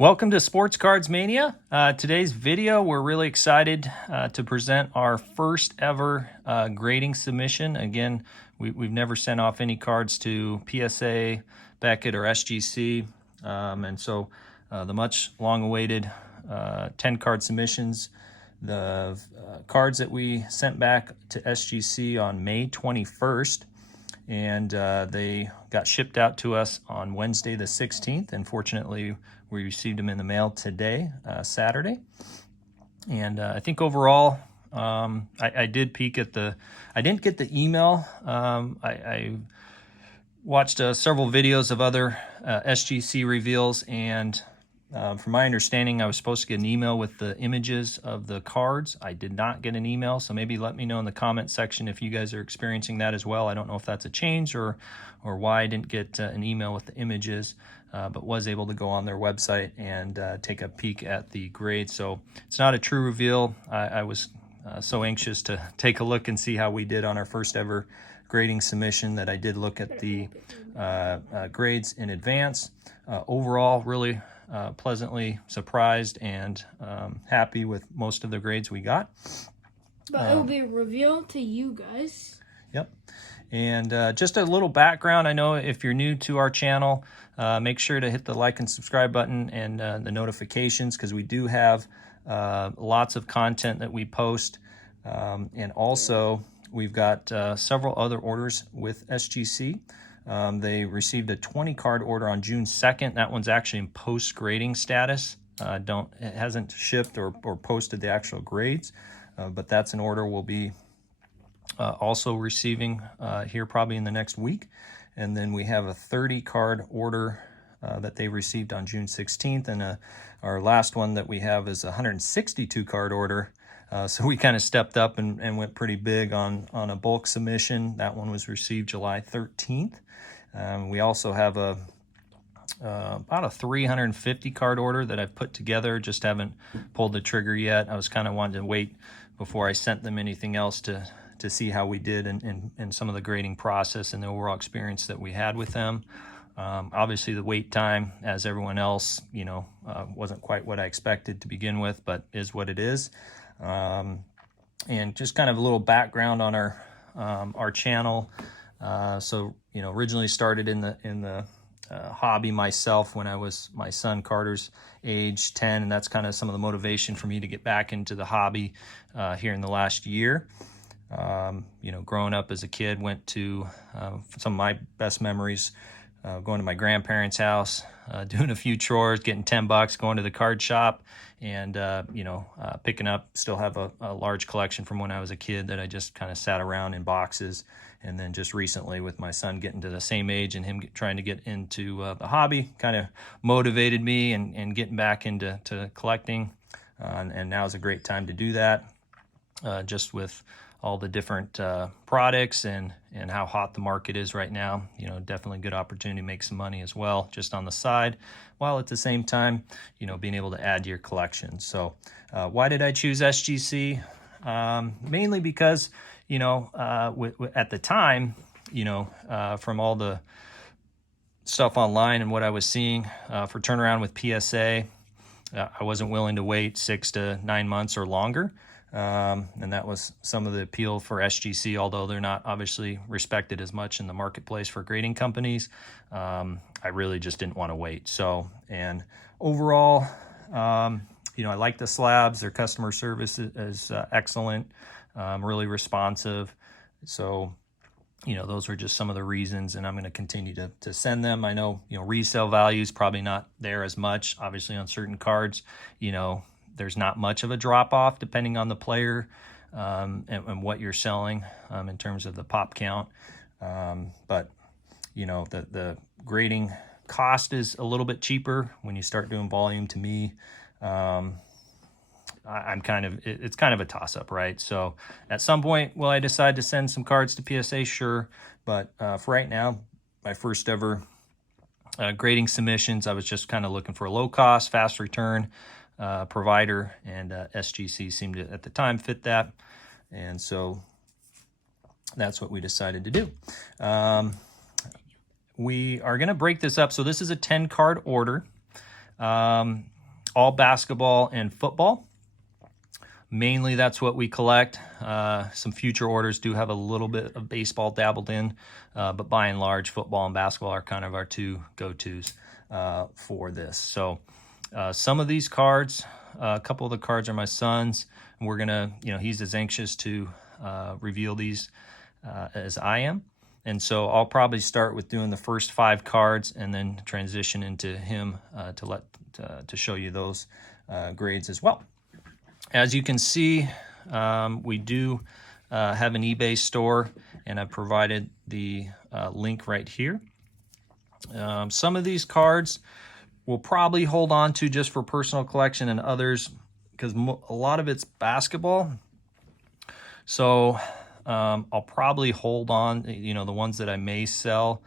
Welcome to Sports Cards Mania. Today's video, we're really excited to present our first ever grading submission. Again, we've never sent off any cards to PSA, Beckett, or SGC. And so the much long-awaited 10-card submissions, the cards that we sent back to SGC on May 21st, and they got shipped out to us on Wednesday the 16th, and fortunately we received them in the mail today, Saturday. And I think overall, I did peek at I didn't get the email. I watched several videos of other SGC reveals, and from my understanding, I was supposed to get an email with the images of the cards. I did not get an email, so maybe let me know in the comment section if you guys are experiencing that as well. I don't know if that's a change or why I didn't get an email with the images, but was able to go on their website and take a peek at the grade. So it's not a true reveal. I was so anxious to take a look and see how we did on our first ever grading submission that I did look at the grades in advance. Overall, really pleasantly surprised and happy with most of the grades we got. But it will be revealed to you guys. Yep. And just a little background, I know if you're new to our channel, make sure to hit the like and subscribe button and the notifications, because we do have lots of content that we post. And also, we've got several other orders with SGC. They received a 20-card order on June 2nd. That one's actually in post-grading status. It hasn't shipped or posted the actual grades, but that's an order we'll be also receiving here probably in the next week. And then we have a 30-card order that they received on June 16th. And our last one that we have is a 162-card order. So we kind of stepped up and went pretty big on a bulk submission. That one was received July 13th. We also have about a 350-card order that I've put together. Just haven't pulled the trigger yet. I was kind of wanting to wait before I sent them anything else to see how we did in some of the grading process and the overall experience that we had with them. Obviously, the wait time, as everyone else, wasn't quite what I expected to begin with, but is what it is. And just kind of a little background on our channel. So originally started in the hobby myself when I was my son Carter's age, 10, and that's kind of some of the motivation for me to get back into the hobby here in the last year. Growing up as a kid, went to some of my best memories, going to my grandparents' house, doing a few chores, getting $10, going to the card shop, and picking up. Still have a large collection from when I was a kid that I just kind of sat around in boxes. And then just recently, with my son getting to the same age and him trying to get into the hobby, kind of motivated me and getting back into collecting. And now is a great time to do that, just with all the different products and how hot the market is right now. Definitely a good opportunity to make some money as well, just on the side, while at the same time, being able to add to your collection. So why did I choose SGC? Mainly because, at the time, from all the stuff online and what I was seeing for turnaround with PSA, I wasn't willing to wait 6 to 9 months or longer. And that was some of the appeal for SGC, although they're not obviously respected as much in the marketplace for grading companies. I really just didn't want to wait. So, and overall, I like the slabs. Their customer service is excellent, really responsive. So, those were just some of the reasons, and I'm going to continue to send them. I know, resale value is probably not there as much, obviously, on certain cards. There's not much of a drop-off depending on the player and what you're selling in terms of the pop count. But, the grading cost is a little bit cheaper when you start doing volume. To me, it's kind of a toss-up, right? So at some point, will I decide to send some cards to PSA? Sure. But for right now, my first ever grading submissions, I was just kind of looking for a low-cost, fast return provider, and SGC seemed to, at the time, fit that. And so that's what we decided to do. We are going to break this up. So this is a 10-card order. all basketball and football. Mainly that's what we collect. Some future orders do have a little bit of baseball dabbled in, but by and large, football and basketball are kind of our two go-tos for this. So some of these cards, a couple of the cards are my son's, and we're gonna, he's as anxious to reveal these as I am. And so I'll probably start with doing the first 5 cards and then transition into him to show you those grades as well. As you can see, we do have an eBay store, and I've provided the link right here. Some of these cards we'll probably hold on to just for personal collection, and others, because a lot of it's basketball. So I'll probably hold on, the ones that I may sell.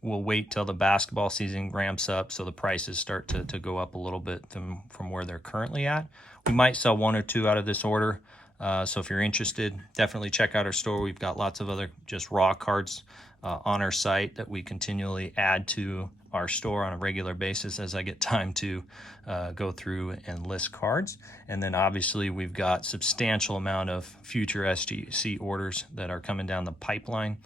We'll wait till the basketball season ramps up so the prices start to go up a little bit from where they're currently at. We might sell 1 or 2 out of this order. So if you're interested, definitely check out our store. We've got lots of other just raw cards on our site that we continually add to our store on a regular basis as I get time to go through and list cards. And then obviously we've got substantial amount of future SGC orders that are coming down the pipeline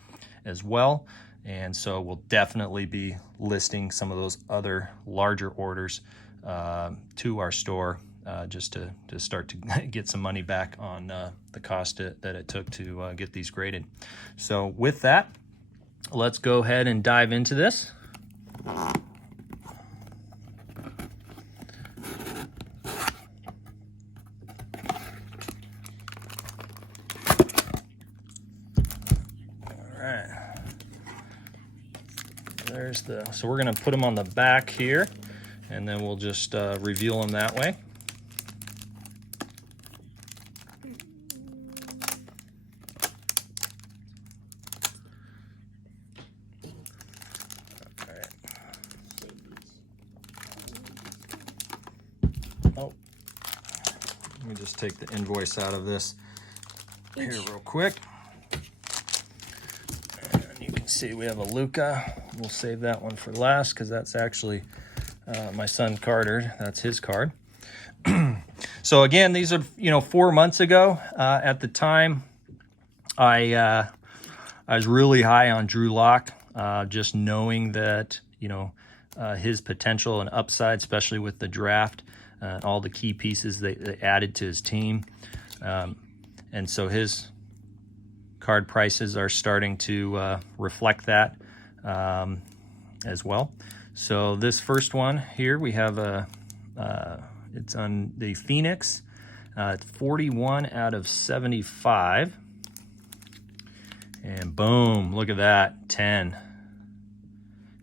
as well. And so we'll definitely be listing some of those other larger orders to our store just to start to get some money back on the cost that it took to get these graded. So with that, let's go ahead and dive into this. So we're going to put them on the back here, and then we'll just reveal them that way. All right. Oh, let me just take the invoice out of this here real quick. See, we have a Luka. We'll save that one for last because that's actually my son Carter. That's his card. So again, these are 4 months ago. At the time, I was really high on Drew Lock, just knowing that his potential and upside, especially with the draft, all the key pieces they added to his team, and so his card prices are starting to reflect that as well. So this first one here, we have it's on the Phoenix. It's 41 out of 75. And boom, look at that, 10.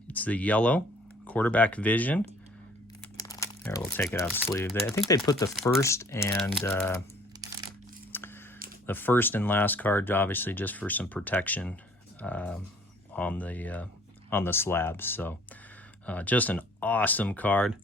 It's the yellow quarterback vision. There, we'll take it out of the sleeve. I think they put the first and last card, obviously, just for some protection on the slabs. So just an awesome card.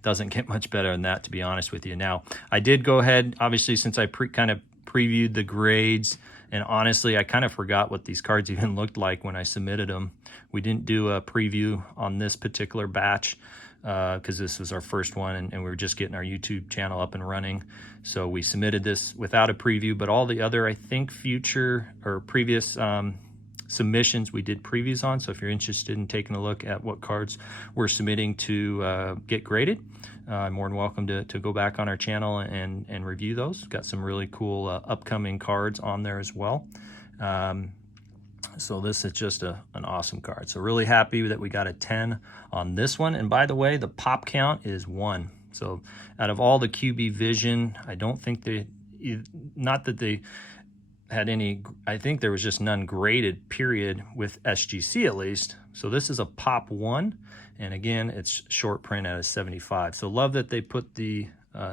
Doesn't get much better than that, to be honest with you. Now, I did go ahead, obviously, since I kind of previewed the grades, and honestly, I kind of forgot what these cards even looked like when I submitted them. We didn't do a preview on this particular batch because this was our first one, and we were just getting our YouTube channel up and running. So we submitted this without a preview, but all the other, I think, future or previous submissions we did previews on. So if you're interested in taking a look at what cards we're submitting to get graded, I'm more than welcome to go back on our channel and review those. Got some really cool upcoming cards on there as well. So this is just an awesome card. So really happy that we got a 10 on this one. And by the way, the pop count is 1. So out of all the QB Vision, I don't think not that they had any, I think there was just none graded, period, with SGC at least. So this is a pop 1. And again, it's short print out of 75. So love that they put the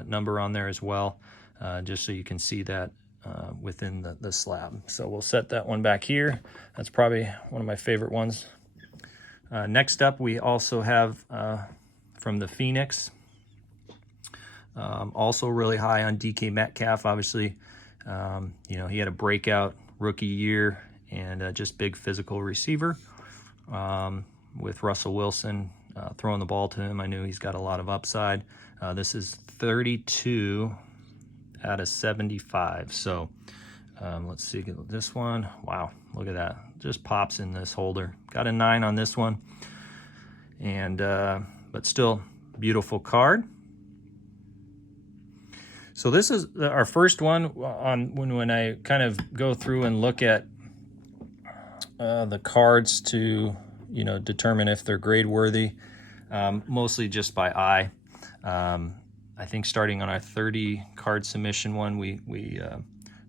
number on there as well, just so you can see that within the slab. So we'll set that one back here. That's probably one of my favorite ones. Next up, we also have from the Phoenix, also really high on DK Metcalf. Obviously, he had a breakout rookie year and just big physical receiver. with Russell Wilson throwing the ball to him. I knew he's got a lot of upside. This is 32 out of 75. So let's see this one. Wow, look at that. Just pops in this holder. Got a 9 on this one. And but still beautiful card. So this is our first one on when I kind of go through and look at the cards to, you know, determine if they're grade worthy, mostly just by eye. I think starting on our 30 card submission one, we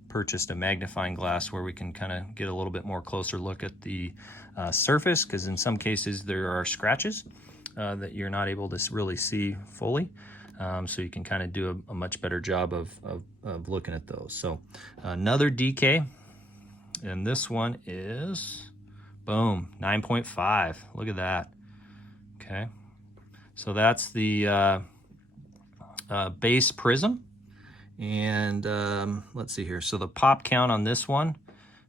purchased a magnifying glass where we can kind of get a little bit more closer look at the surface, because in some cases there are scratches that you're not able to really see fully. So you can kind of do a much better job of looking at those. So another DK, and this one is, boom, 9.5. Look at that. Okay, so that's the base prism. And let's see here. So the pop count on this one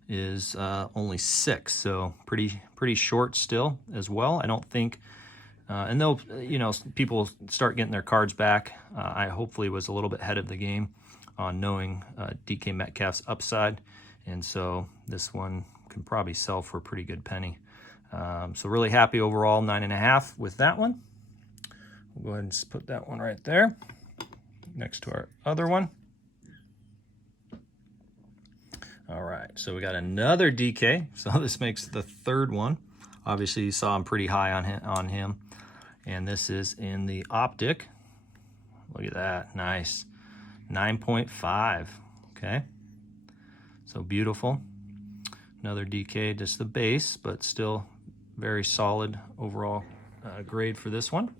is only 6, so pretty short still as well. I don't think. And they'll, you know, people start getting their cards back. I hopefully was a little bit ahead of the game on knowing DK Metcalf's upside. And so this one can probably sell for a pretty good penny. So really happy overall, 9.5 with that one. We'll go ahead and just put that one right there next to our other one. All right, so we got another DK. So this makes the third one. Obviously you saw I'm pretty high on him. And this is in the optic. Look at that, nice. 9.5, okay. So beautiful. Another DK, just the base, but still very solid overall grade for this one.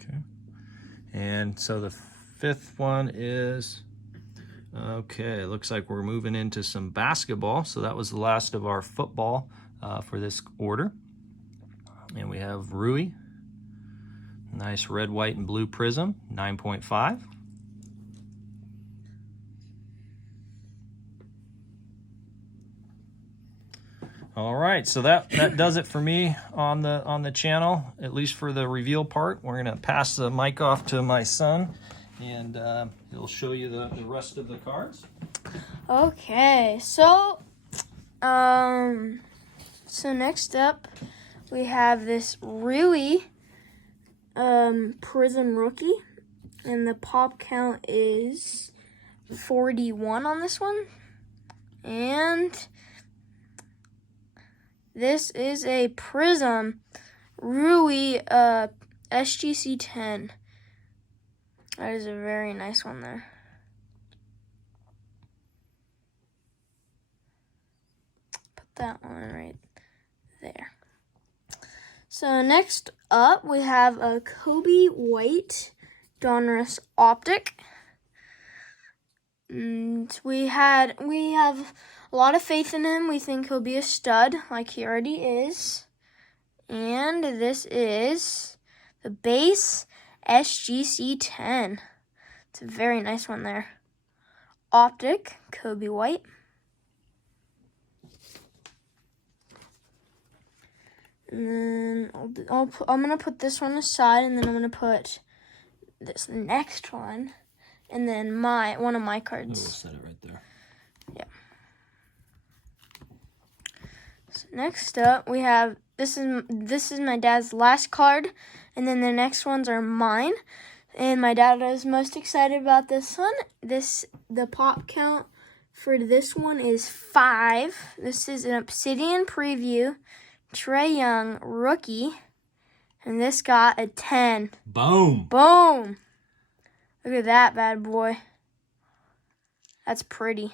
Okay. And so the fifth one is, okay, it looks like we're moving into some basketball. So that was the last of our football for this order. And we have Rui. Nice red, white, and blue prism, 9.5. All right, so that does it for me on the channel, at least for the reveal part. We're gonna pass the mic off to my son, and he'll show you the rest of the cards. Okay, so next up we have this Rui Prism Rookie, and the pop count is 41 on this one. And this is a Prism Rui SGC 10. That is a very nice one there. Put that one right there. So next up we have a Kobe White Donruss Optic. And we have a lot of faith in him. We think he'll be a stud like he already is. And this is the base SGC 10. It's a very nice one there. Optic, Kobe White. And then I'm going to put this one aside, and then I'm going to put this next one, and then one of my cards. We'll set it right there. Yeah. So next up, we have, this is my dad's last card, and then the next ones are mine. And my dad is most excited about this one. The pop count for this one is 5. This is an Obsidian Preview Trae Young Rookie, and this got a 10. Boom. Boom. Look at that bad boy. That's pretty.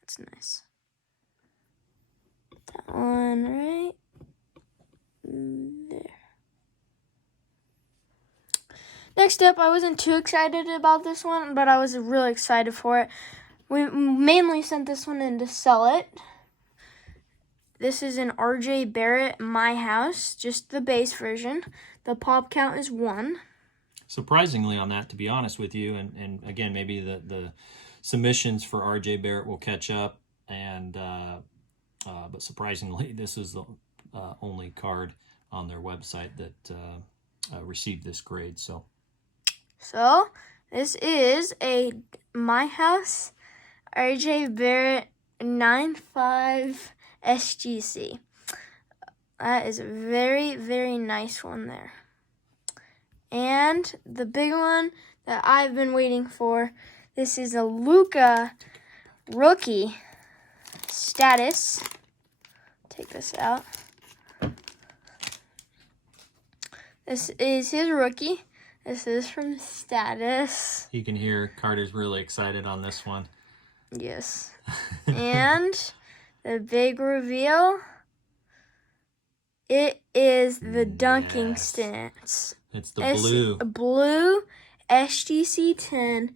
That's nice. That one right there. Next up, I wasn't too excited about this one, but I was really excited for it. We mainly sent this one in to sell it. This is an RJ Barrett My House, just the base version. The pop count is 1. Surprisingly on that, to be honest with you, and again, maybe the submissions for RJ Barrett will catch up and but surprisingly, this is the only card on their website that received this grade. So this is a My House RJ Barrett 9.5 SGC. That is a very, very nice one there. And the big one that I've been waiting for, this is a Luka rookie status. Take this out. This is his rookie. This is from status. You can hear Carter's really excited on this one. Yes. And the big reveal, it is the dunking stance. It's the blue SGC 10.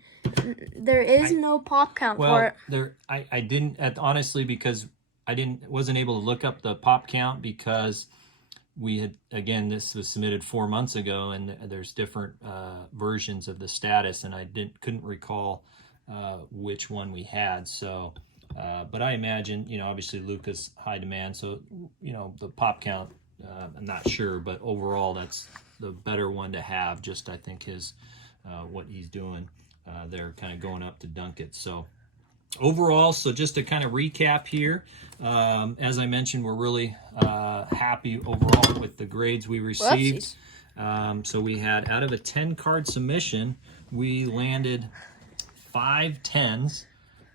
There is no pop count for it. I didn't honestly, because I wasn't able to look up the pop count, because we had, again, this was submitted 4 months ago, and there's different versions of the status, and I couldn't recall which one we had. So, but I imagine, obviously Luka's high demand, so the pop count, I'm not sure, but overall that's the better one to have. Just I think his what he's doing, they're kind of going up to dunk it. So overall, so just to kind of recap here, as I mentioned, we're really happy overall with the grades we received. So we had, out of a 10-card submission, we landed 5 10s,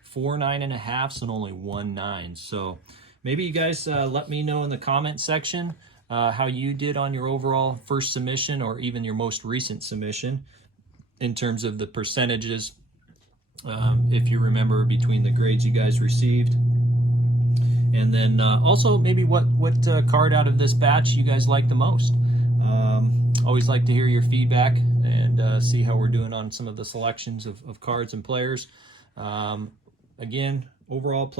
4 9.5s, and only 1 9. So maybe you guys let me know in the comment section how you did on your overall first submission, or even your most recent submission, in terms of the percentages, if you remember, between the grades you guys received. And then also maybe what card out of this batch you guys like the most. Always like to hear your feedback and see how we're doing on some of the selections of cards and players. Again, overall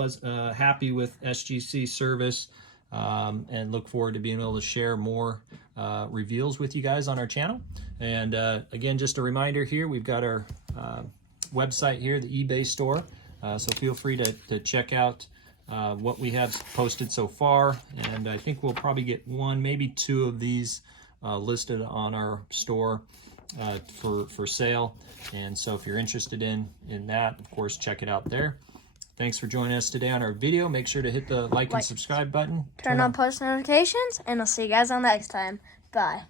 happy with SGC service, and look forward to being able to share more reveals with you guys on our channel. And again, just a reminder here, we've got our website here, the eBay store, so feel free to check out what we have posted so far, and I think we'll probably get 1, maybe 2 of these listed on our store for sale. And so if you're interested in that, of course, check it out there. Thanks for joining us today on our video. Make sure to hit the like and subscribe button. Turn on post notifications, and I'll see you guys on next time. Bye.